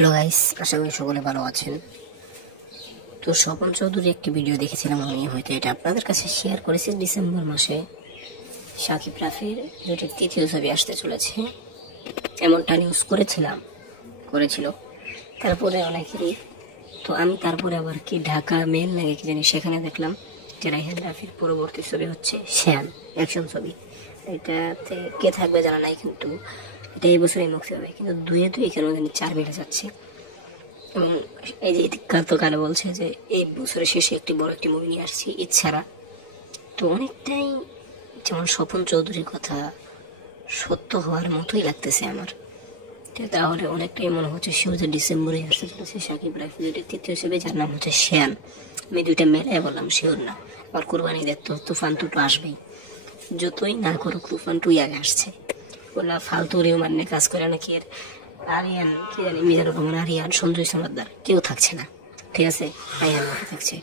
Hello guys, আশা করি সকলে ভালো আছেন। তো স্বপন চৌধুরী একটি ভিডিও দেখেছিলাম, আমি হয়তো এটা আপনাদের কাছে শেয়ার করেছি। ডিসেম্বর মাসে শাকিব রাফির যেটি তৃতীয় ছবি আসতে চলেছে এমনটা নিউজ করেছিল। তারপরে অনেকেরই তো আমি তারপরে আবার কি ঢাকা মেল লাগে কি জানি, সেখানে দেখলাম যে রায়হান রাফির পরবর্তী ছবি হচ্ছে শ্যান, অ্যাকশন ছবি। এটাতে কে থাকবে জানা নাই, কিন্তু এটা এই বছরই মুক্তি হবে। কিন্তু দুয়ে কেন জানি 4 মিলে যাচ্ছে। এবং এই যে গতকাল বলছে যে এই বছরের শেষে বড় একটি মুভি নিয়ে আসছি ইচ্ছারা। তো অনেকটাই যেমন স্বপন চৌধুরীর কথা সত্য হওয়ার মতোই লাগতেছে আমার। তাহলে অনেকটাই মনে হচ্ছে শিওর যে ডিসেম্বরে আসতে চলেছে শাকিব রাফি তৃতীয় ছবি, যার নাম হচ্ছে শ্যান। আমি দুইটা মেলায় বললাম, শিওর না। আর কোরবানি দেখতো তুফান 2 তো আসবেই, যতই না করুক তুফান 2 আগে আসছে। ওরা ফালতু রিউমান্নে কাজ করে নাকি এর আরিয়ান কি জানি, মিজানুর রহমান আরিয়ান, সঞ্জয় সমাদ্দার কেউ থাকছে না, ঠিক আছে, আয়ান থাকছে।